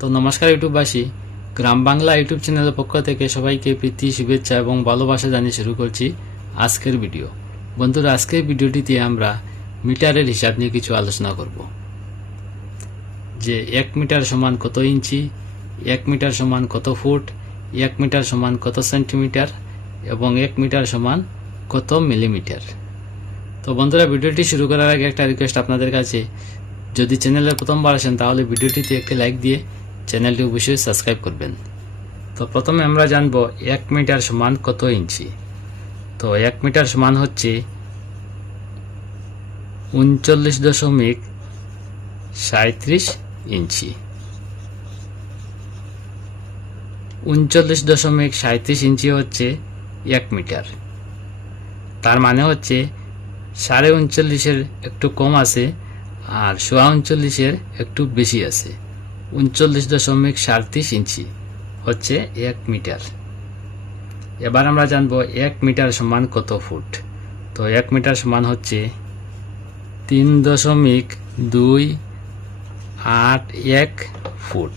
তো নমস্কার ইউটিউববাসী। গ্রাম বাংলা ইউটিউব চ্যানেলের পক্ষ থেকে সবাইকে প্রীতি, শুভেচ্ছা এবং ভালোবাসা জানিয়ে শুরু করছি আজকের ভিডিও। বন্ধুরা, আজকের ভিডিওটিতে আমরা মিটারের হিসাব নিয়ে কিছু আলোচনা করব। যে এক মিটার সমান কত ইঞ্চি, এক মিটার সমান কত ফুট, এক মিটার সমান কত সেন্টিমিটার এবং এক মিটার সমান কত মিলিমিটার। তো বন্ধুরা, ভিডিওটি শুরু করার আগে একটা রিকোয়েস্ট আপনাদের কাছে। যদি চ্যানেলে প্রথমবার আসেন, তাহলে ভিডিওটিতে একটি লাইক দিয়ে চ্যানেলটি অবশ্যই সাবস্ক্রাইব করবেন। তো প্রথমে আমরা জানব এক মিটার সমান কত ইঞ্চি? তো এক মিটার সমান হচ্ছে উনচল্লিশ দশমিক সাঁত্রিশ ইঞ্চি। উনচল্লিশ দশমিক সাঁত্রিশ ইঞ্চি হচ্ছে এক মিটার। তার মানে হচ্ছে সাড়ে উনচল্লিশের একটু কম আছে আর সোয়া উনচল্লিশের একটু বেশি আছে। উনচল্লিশ দশমিক সাঁত্রিশ ইঞ্চি, হচ্ছে এক মিটার। এবার আমরা জানব এক মিটার সমান কত ফুট? তো এক মিটার সমান হচ্ছে তিন দশমিক দুই আট এক ফুট।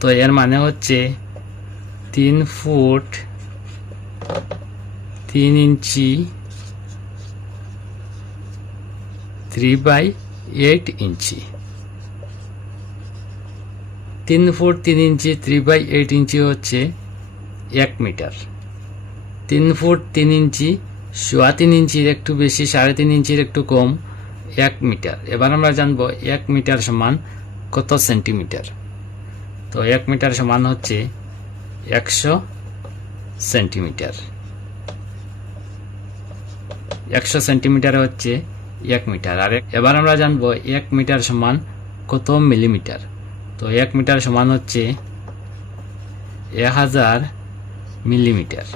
তো এর মানে হচ্ছে তিন ফুট তিন inch three by eight inch তিন ফুট তিন inch three by eight inch হচ্ছে এক মিটার তিন ফুট তিন ইঞ্চি সোয়া তিন ইঞ্চির একটু বেশি, সাড়ে তিন ইঞ্চির একটু কম, এক মিটার এবার আমরা জানব এক মিটার সমান কত সেন্টিমিটার তো এক মিটার সমান হচ্ছে একশো সেন্টিমিটার একশো সেন্টিমিটার হচ্ছে এক মিটার। আর এবার আমরা জানব এক মিটার সমান কত মিলিমিটার? তো এক মিটার সমান হচ্ছে এক হাজার মিলিমিটার।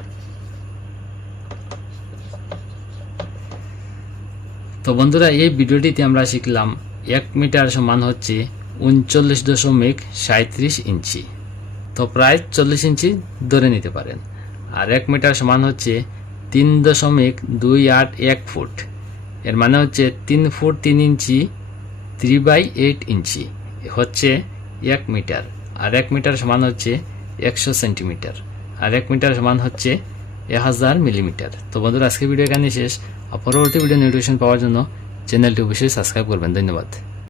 তো বন্ধুরা, এই ভিডিওটিতে আমরা শিখলাম এক মিটার সমান হচ্ছে উনচল্লিশ দশমিক সাঁত্রিশ ইঞ্চি। তো প্রায় চল্লিশ ইঞ্চি ধরে নিতে পারেন। আর এক মিটার সমান হচ্ছে তিন দশমিক দুই আট এক ফুট। এর মানে হচ্ছে তিন ফুট তিন inch three by eight inch. হচ্ছে এক মিটার। আর এক মিটার সমান হচ্ছে একশো সেন্টিমিটার। আর এক মিটার সমান হচ্ছে এক হাজার মিলিমিটার। তো বন্ধুরা আজকে ভিডিও এখানে শেষ। পরবর্তী ভিডিও নোটিফিকেশন পাওয়ার জন্য চ্যানেলটি অবশ্যই সাবস্ক্রাইব করবেন। ধন্যবাদ।